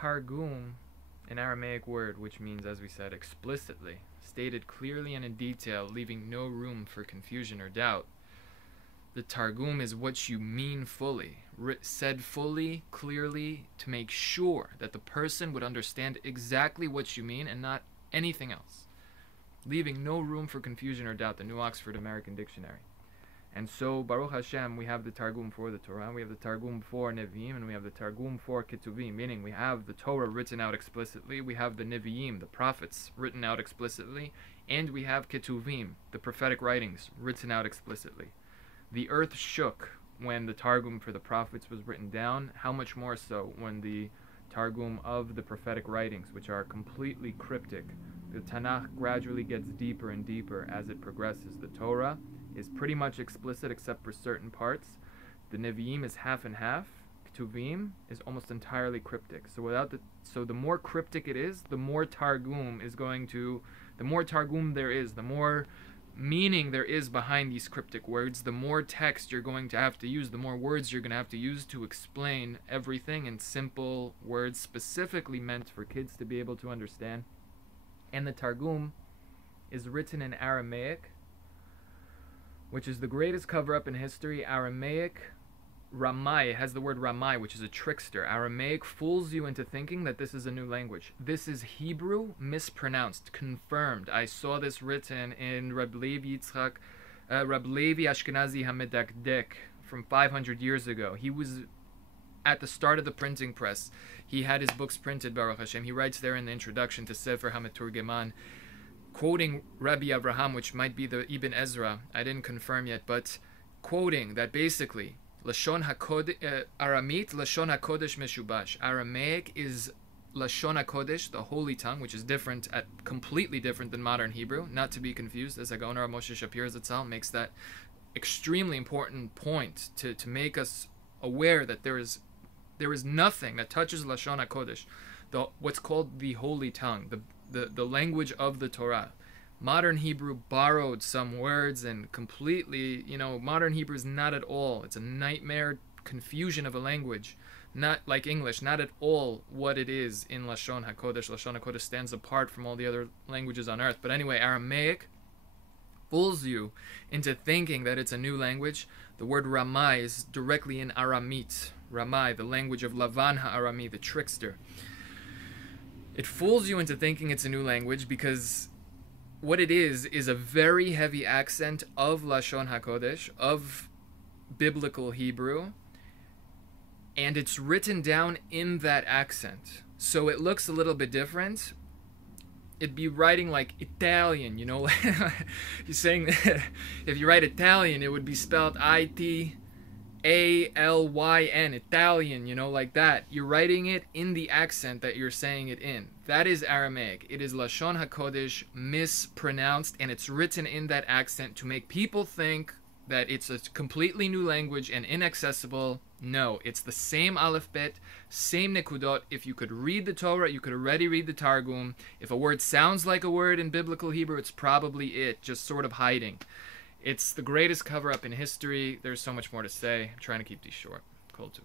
Targum, an Aramaic word which means, as we said, explicitly, stated clearly and in detail, leaving no room for confusion or doubt. The Targum is what you mean fully, said fully, clearly, to make sure that the person would understand exactly what you mean and not anything else, leaving no room for confusion or doubt, the New Oxford American Dictionary. And so, Baruch Hashem, we have the Targum for the Torah, we have the Targum for Nevi'im, and we have the Targum for Ketuvim, meaning we have the Torah written out explicitly, we have the Nevi'im, the prophets, written out explicitly, and we have Ketuvim, the prophetic writings, written out explicitly. The earth shook when the Targum for the prophets was written down. How much more so when the Targum of the prophetic writings, which are completely cryptic. The Tanakh gradually gets deeper and deeper as it progresses. The Torah is pretty much explicit except for certain parts. The Nevi'im is half and half. Ketuvim is almost entirely cryptic. So the more cryptic it is, the more Targum there is, the more meaning there is behind these cryptic words, the more text you're going to have to use, the more words you're going to have to use to explain everything in simple words specifically meant for kids to be able to understand. And the Targum is written in Aramaic, which is the greatest cover-up in history. Aramaic, Ramai, has the word Ramai, which is a trickster. Aramaic fools you into thinking that this is a new language. This is Hebrew mispronounced, confirmed. I saw this written in Reb Levi Ashkenazi HaMedakdek from 500 years ago. He was at the start of the printing press. He had his books printed, Baruch Hashem. He writes there in the introduction to Sefer HaMeturgeman, quoting Rabbi Avraham, which might be the Ibn Ezra. I didn't confirm yet, but quoting that basically Lashon HaKodesh, Aramit, Lashon HaKodesh Meshubash. Aramaic is Lashon HaKodesh, the holy tongue, which is completely different than modern Hebrew, not to be confused, as Agaon Rav Moshe Shapir Zatzal makes that extremely important point to make us aware that there is nothing that touches Lashon HaKodesh, what's called the holy tongue, the language of the Torah. Modern Hebrew borrowed some words and completely, modern Hebrew is not at all. It's a nightmare confusion of a language, not like English, not at all what it is in Lashon HaKodesh. Lashon HaKodesh stands apart from all the other languages on earth. But anyway, Aramaic fools you into thinking that it's a new language. The word Ramai is directly in Aramit. Ramai, the language of Lavan HaArami, the trickster. It fools you into thinking it's a new language because what it is a very heavy accent of Lashon HaKodesh, of biblical Hebrew, and it's written down in that accent. So it looks a little bit different. It'd be writing like Italian, You're saying that if you write Italian, it would be spelled Italyn, Italian, like that. You're writing it in the accent that you're saying it in. That is Aramaic. It is Lashon HaKodesh mispronounced, and it's written in that accent to make people think that it's a completely new language and inaccessible. No, it's the same alphabet, same nekudot. If you could read the Torah, you could already read the Targum. If a word sounds like a word in biblical Hebrew, it's probably it, just sort of hiding. It's the greatest cover-up in history. There's so much more to say. I'm trying to keep these short. Cool too.